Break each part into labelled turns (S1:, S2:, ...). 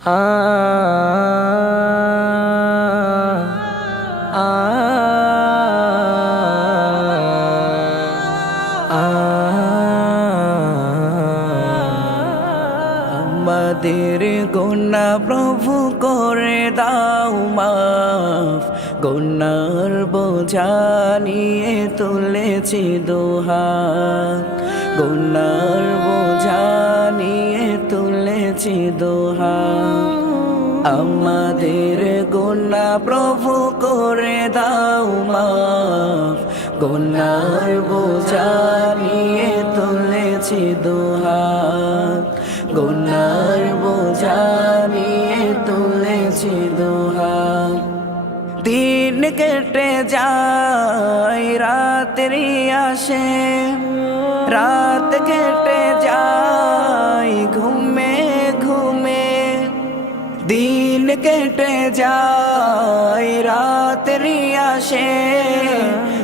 S1: আমাদের গোনা প্রভু করে দাও মাফ গোনার বোঝা নিয়ে তুলেছি দোহাত গোনার বোঝা তুলেছি দোহাত আমাদের গোনা প্রভু করে দাও মাফ। গোনার বোঝা নিয়ে তুলেছি দোহাত গোনার বোঝা নিয়ে তুলেছি দোহা। দিন কেটে যায়, রাত্রি আসে। রাত কেটে যায় কেটে যায় রাত্রি আসে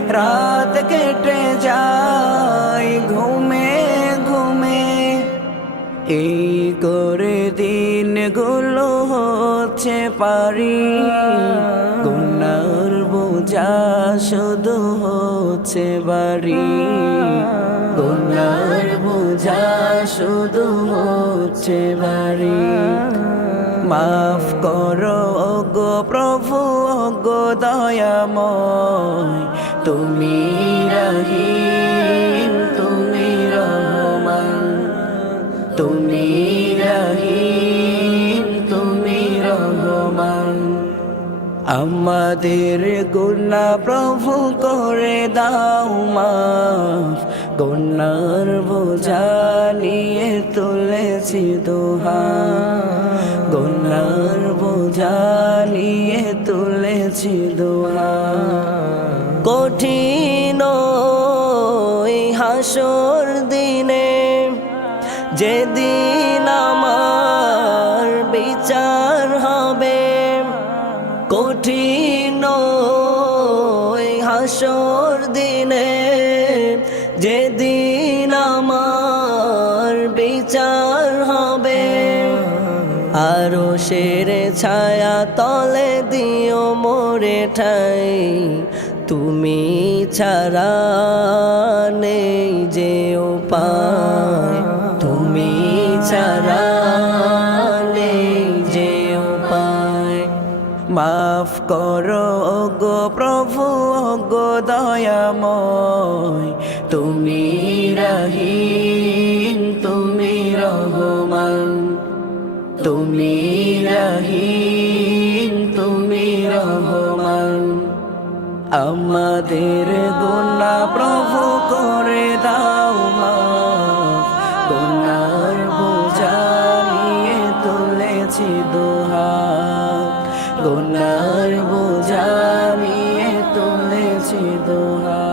S1: রাত কেটে যায়, ঘুমে ঘুমে। এই করে দিনগুলো হচ্ছে পারি। গুনার বোঝা শুধু হচ্ছে বাড়ি। গুনার বোঝা শুধু হচ্ছে বাড়ি। মাফ করো গো প্রভু গো দয়াময়। তুমি রহিম, তুমি রহমান। তুমি রহিম, তুমি রহমান। আমাদের গুণা প্রভু করে দাও মাফ। গুনার বোঝা নিয়ে তুলেছি দোহা। গুনার বোঝা নিয়ে তুলেছি দোহা কঠিন হাসর দিনে যেদিন আমার বিচার হবে, কঠিন হাসর দিনে যেদিন আমার বিচার আরও শেরে ছায়া তলে দিও মোরে ঠাই। তুমি ছাড়া নেই যে উপায় তুমি ছাড়া নেই যে উপায় মাফ করো গো প্রভু গো দয়াময়। তুমি রহিম তুমি রহমান। আমাদের গোনা প্রভু করে দাও মা বোঝানিয়ে তুলেছি দোহা গোনার বোঝানিয়ে তুলেছি দোহা